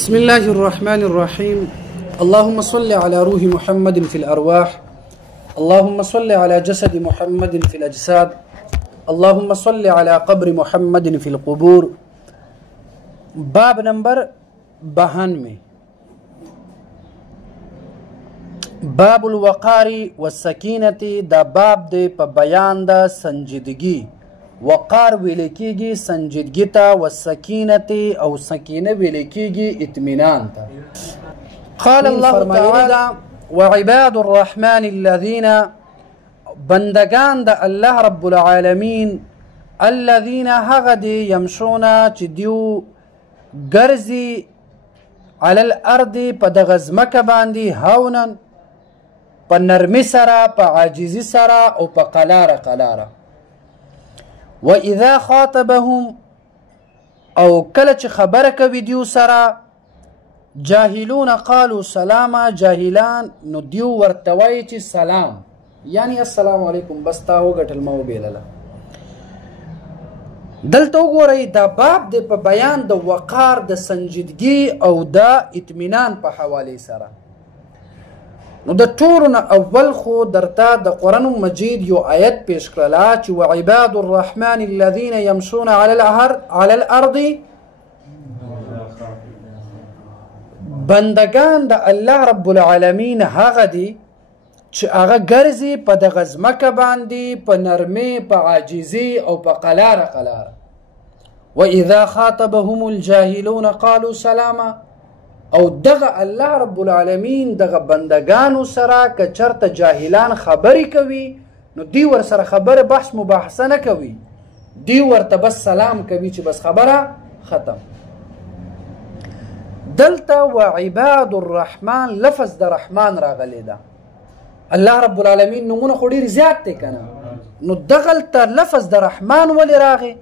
بسم الله الرحمن الرحيم. اللهم صل على روح محمد في الأرواح، اللهم صل على جسد محمد في الأجساد، اللهم صل على قبر محمد في القبور. باب نمبر 92 باب الوقار والسکینة. دا باب دی په بیان د سنجیدگی. وقار ویل کیږي سنجیدگی ته، والسکینة او سکینه ویل کیږي اطمینان ته. قال الله تعالی وعباد الرحمن الذين، بندگان د الله رب العالمین، الذين هغه دی یمشون چې دیو ګرځي علی الارض په دغه ځمکه باندې هونا، په نرمی سره، په عاجزی سره او په قلاره قلاره. و اذا خاطبهم، او کله چې خبره کوي دیو سره، جاهلون قالوا سلاما، جاهلان نو دیو ورته وایي چې سلام، یعنی السلام علیکم، بس تا وګټل ما وبیلله. دلته وګورئ دا باب دی په بیان د وقار، د سنجیدګي او د اطمینان په حوالې سره. نو د ټولو نه اول خو درته د قرآن مجید یو آیت پیش کړله چې وعباد الرحمن الذين يمشون على الارض، بندگان د الله رب العالمین هغه دي چې هغه ګرځي په دغه ځمکه باندې په نرمۍ، په عاجزي او په قلاره قلاره. واذا خاطبهم الجاهلون قالوا سلاما، او دغه الله رب العالمین دغه بندگانو سره که چرته جاهلان خبرې کوي نو دی ور سره خبره بحث مباحثه نه کوي، دی ورته بس سلام کوي چې بس خبره ختم. دلته وعباد الرحمن لفظ د رحمان راغلی ده. الله رب العالمین نومونه خو ډېر زیات دی کنه، نو دغلته لفظ د رحمان ولې راغی؟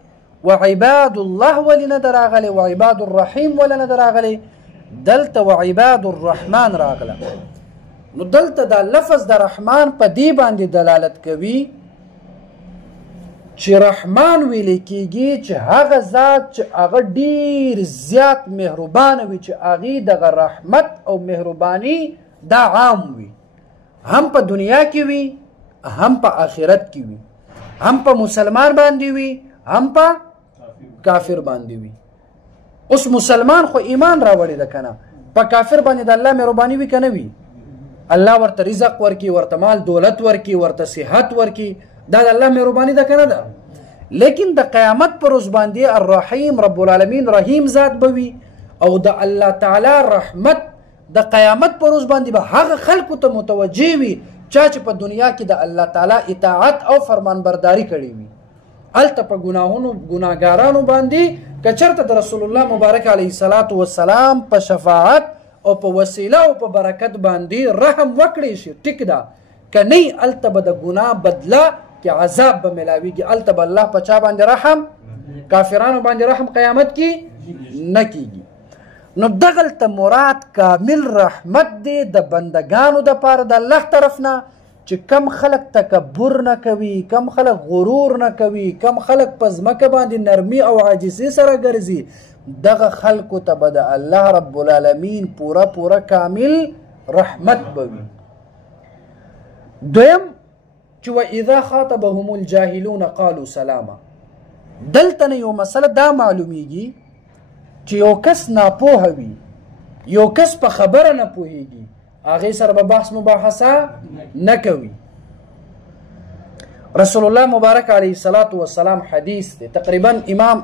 وعباد الله ولې نه ده راغلی؟ وعباد الرحیم ولې نه ده راغلی؟ دلته وعباد الرحمن راغله. نو دلته دا لفظ د رحمان په دې باندې دلالت کوي چې رحمان ویل کیږي چې هغه ذات چې هغه ډیر زیات مهربانه وي، چې هغې دغه رحمت او مهرباني دا عام وي، هم په دنیا کې وي، هم په آخرت کې وي، هم په مسلمان باندې وي، هم په کافر باندې وي. اوس مسلمان خو ایمان راوړی ده کنه، په کافر باندې د الله مهرباني وي که نه وي؟ الله ورته رزق ورکي، ورته مال دولت ورکي، ورته صحت ورکي، دا د الله مهرباني ده که نه ده؟ لیکن د قیامت پر ورځ باندې الرحیم رب العالمین رحیم ذات به وي، او د الله تعالی رحمت د قیامت پر ورځ باندې به هغه خلکو ته متوجه وي چا چې په دنیا کې د الله تعالی اطاعت او فرمانبرداري کړې وي. هلته په ګناهګارانو باندې که چېرته د رسول الله مبارک علیه الصلاة والسلام په شفاعت او په وسیله او په برکت باندې رحم وکړی شي ټیک ده، که نه هلته به د ګناه بدله کې عذاب به میلاویږي. هلته به الله په چا باندې رحم؟ کافرانو باندې رحم قیامت کې نه کیږي. نو دغلته مراد کامل رحمت دی د بندگانو دپاره د الله طرف نه، چې کم خلق تکبر نه کوي، کم خلق غرور نه کوي، کم خلق په ځمکه باندې نرمي او عاجزي سره ګرځي، دغه خلکو ته به د الله رب العالمین پوره کامل رحمت به وي. دویم چې واذا خاطبهم الجاهلون قالوا سلاما، دلته نه یو مسله دا معلومیږي چې یو کس ناپوهه وي، یو کس په خبره نه پوهیږي، هغې سره به بحث مباحثه نه کوي. رسول الله مبارک علیه الصلاة والسلام حدیث دی، تقریبا امام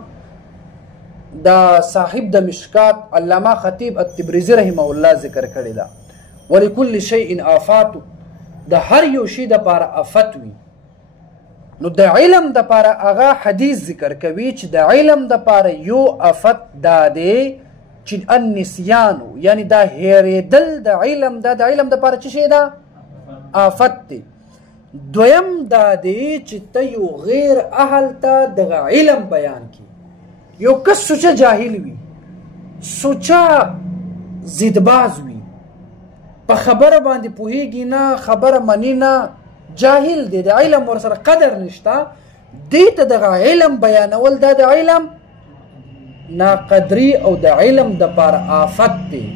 دا صاحب د مشکات علامه خطیب التبریزی رحمه الله ذکر کړی ده. ولکل شیء آفات، د هر یو شي دپاره آفت وي. نو د علم دپاره هغه حدیث ذکر کوي چې د علم دپاره یو آفت دا دی چې النسیانو، یعنی دا هیریدل د علم، دا د علم دپاره څه شی ده؟ آفت دی. دویم دا دی چې ته یو غیر اهل ته دغه علم بیان کی. یو کس سوچه جاهل وي، سوچه زیدباز وي، په خبره باندې پوهیږي نه، خبره مني نه، جاهل دی، د علم ورسره قدر نشته، دې ته دغه علم بیانول دا د علم ناقدری او د علم د پار آفت دی.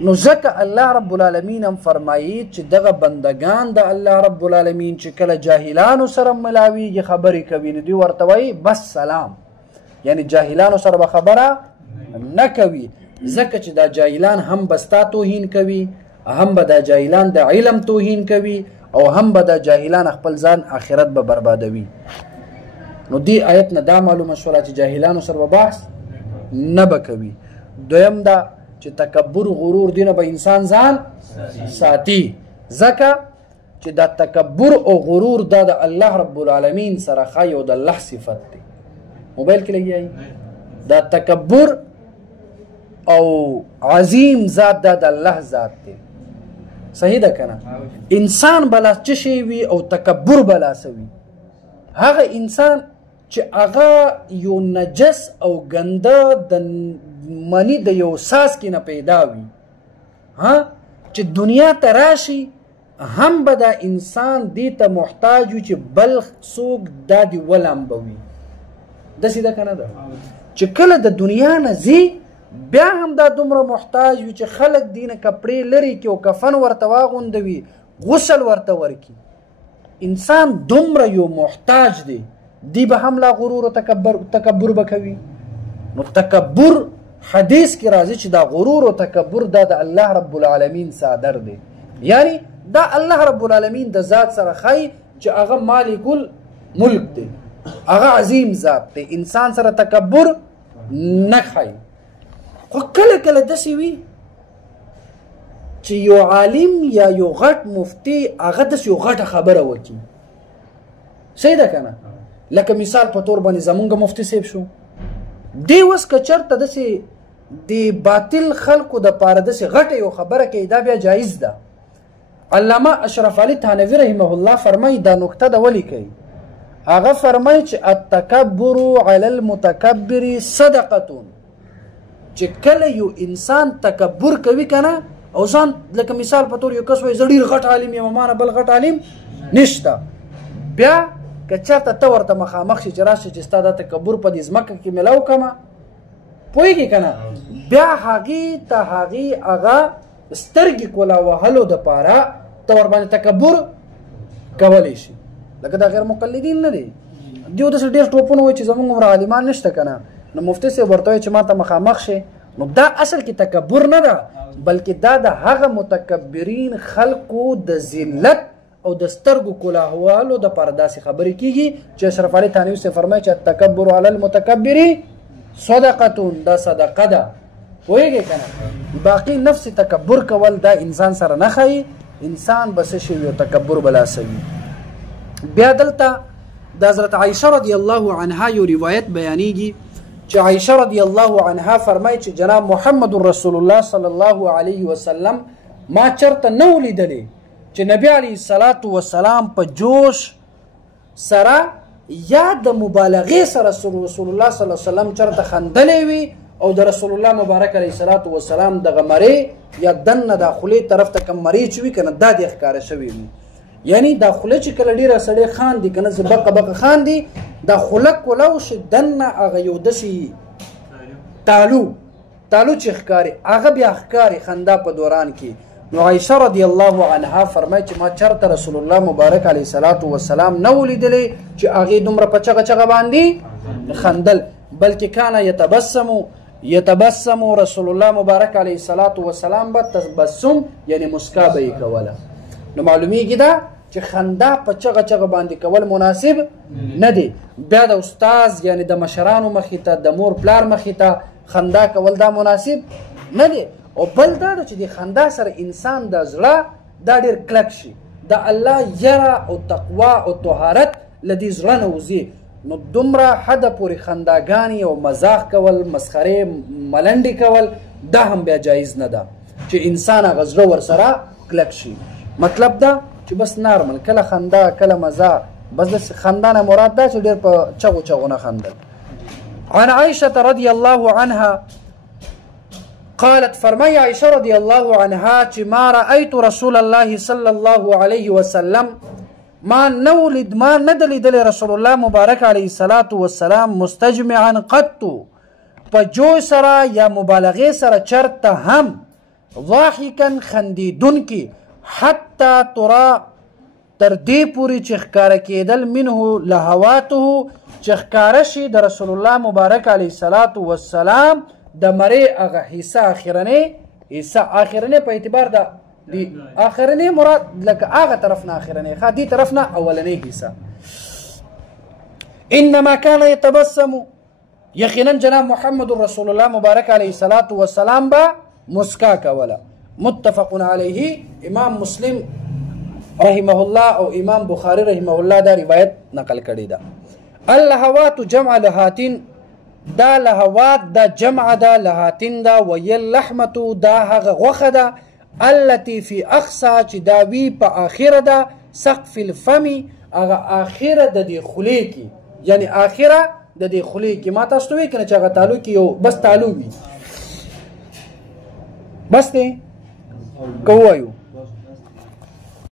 نو ځکه الله رب العالمین هم فرمایي چې دغه بندگان د الله رب العالمین چې کله جاهلانو سره ملاویږي خبرې کوي نو دوی ورته وایي بس سلام، یعنی جاهلانو سره به خبره نه کوي، ځکه چې دا جاهلان هم به ستا توهین کوي، هم به دا جاهلان د علم توهین کوي، او هم به دا جاهلان خپل ځان آخرت به بربادوي. نو دی آیت نه دا معلومه شوله چې جاهلانو سره به بحث نه به کوي. دویم دا چې تکبر غرور دینه به انسان ځان ساتي، ځکه چې دا تکبر او غرور دا د الله رب العالمین سره ښایي او د الله صفت دی. موبایل کې لګیایي دا تکبر او عظیم ذات دا د الله ذات دی. صحیح ده که نه؟ انسان بلا څه شی وي او تکبر بلا څه وي؟ هغه انسان چې هغه یو نجس او ګنده د منی د یو ساس کې نه پیدا وي، چې دنیا ته راشي هم به دا انسان دې ته محتاج وي چې بل څوک دا دې ولامبوي. داسې ده که نه ده؟ چې کله د دنیا نه ځي بیا هم دا دومره محتاج وي چې خلک دې نه کپړې لرې کړي او کفن ورته واغوندوي، غسل ورته ورکړي. انسان دومره یو محتاج دی، دی به هم لا غرور او تکبر به کوي. نو تکبر حدیث کې راځي چې دا غرور او تکبر دا د الله رب العالمین صادر دی، یعنی دا الله رب العالمین د ذات سره ښایي چې هغه مالک الملک دی، هغه عظیم ذات دی. انسان سره تکبر نه ښایي. خو کله کله داسې وي چې یو عالم یا یو غټ مفتی هغه داسې یو غټه خبره وکړي. صحیح ده که نه؟ لکه مثال په طور باندې زمونږ مفتی صاحب شو، دی اوس که چېرته داسې د باطل خلکو دپاره داسې غټه یو خبره کوي دا بیا جایز ده. علامه اشرف علي تھانوي رحمه الله فرمایي دا نکته ده ولې کوي؟ هغه فرمایي چې التکبر علی المتکبر صدقه، چې کله یو انسان تکبر کوي که نه او ځان لکه مثال په طور یو کس وایي زه ډېر غټ عالم یم ما نه بل غټ عالم نشته، بیا که چېرته ته ورته مخامخ شي چې راشي چې ستا دا تکبر په دې ځمکه کې میلاو کړمه، پوهېږې که نه، بیا هغې ته هغه سترګې کولا وهلو دپاره ته ورباندې تکبر کولی شي. لکه دا غیر مقلدین نه دی، دیو داسې ډېر ټوپونه وایي چې زموږ عمره عالمان نشته که نه، نو مفتي صاحب ورته وایي چې ما ته مخامخ شي. نو دا اصل کې تکبر نه ده، بلکې دا د هغه متکبرین خلقو د ذلت او د سترګو کلاهوالو دپاره داسې خبرې کېږي چې اشرف علي تھانوي صاحب فرمایي چې التکبر علی المتکبر صدقه، دا صدقه ده. پوهېږې که نه؟ باقي نفس تکبر کول دا انسان سره نه ښایي، انسان به څه شي وي او تکبر به لا څه وي. بیا دلته د حضرت عایشه رضی الله عنها یو روایت بیانېږي چې عایشه رضی الله عنها فرمایي چې جناب محمد رسول الله صلی الله علیه وسلم ما چرته نه و لیدلی چې نبی علیه الصلاة والسلام په جوش سره یا د مبالغې سره رسول الله صلی الله علیه وسلم چرته خندلی وي او د رسول الله مبارک علیه الصلاة والسلام دغه مرې یا دننه دا خولې طرف ته کوم مرې چې وي که نه دا دې ښکاره شوي وي. یعنی دا خوله چې کله ډېره سړی خاندي که نه زه بقه بقه خاندي، دا خوله کولو شي دننه هغه یو داسې تالو چې ښکاري هغه بیا ښکاري خندا په دوران کې. نو عایشه رضی الله عنها فرمایي چې ما چېرته رسول الله مبارک علیه الصلاة والسلام نه و لیدلی چې هغې دومره په چغه باندې خندل، بلکې کانه یتبسم رسول الله مبارک علیه الصلاة والسلام به تبسم یعنی مسکا به یې کوله. نو معلومیږي دا چې خندا په چغه باندې کول مناسب نه دی. بیا د استاز یعنی د مشرانو مخې ته د مور پلار مخې ته خندا کول دا مناسب نه دی. او بل دا ده چې د خندا سره انسان د زړه دا ډېر کلک شي، د الله یره او تقوا او طهارت له دې زړه نه وځي. نو دومره حده پورې خنداګانې او مزاح کول، مسخرې ملنډې کول دا هم بیا جایز نه ده چې انسان هغه زړه ورسره کلک شي. مطلب دا چې بس نارمل کله خندا کله مزاح، بس د خندا نه مراد دا چې ډېر په چغو نه خندل. عن عائشة رضی الله عنها قالت فرمای عائشة رضی الله عنها چې ما رأيت رسول الله صلی الله علیه وسلم ما نه د لیدلی رسول الله مبارک علیه الصلاة والسلام مستجمعا قط په جوش سره یا مبالغې سره چرته هم ضاحکا خندیدونکي حتی ترا تر دې پورې چې ښکاره کېدل منه لهواته چې ښکاره شي د رسول الله مبارک علیه الصلاة والسلام د مرې هغه حصه اخرنۍ په اعتبار د اخرنۍ مراد لکه هغه طرف نه اخرنۍ دې طرف نه اولنۍ حصه انما كان يتبسم یقینا جناب محمد رسول الله مبارک علیه الصلاة والسلام به مسکا کوله متفق علیه امام مسلم رحمه الله او امام بخاری رحمه الله دا روایت نقل کړی ده اللهوات جمع لهاتین دا لهوات دا جمع دا لهاتین دا ویل لحمتو دا هغه غوښه ده التي فی اقصا چې دا وی په آخره ده سقف الفم هغه آخره د دې خولې کې یعنی آخره د دې خولې کې ما تاسو ته وی کنه چې هغه تالو کې یو بس تالو وي بس دی کوو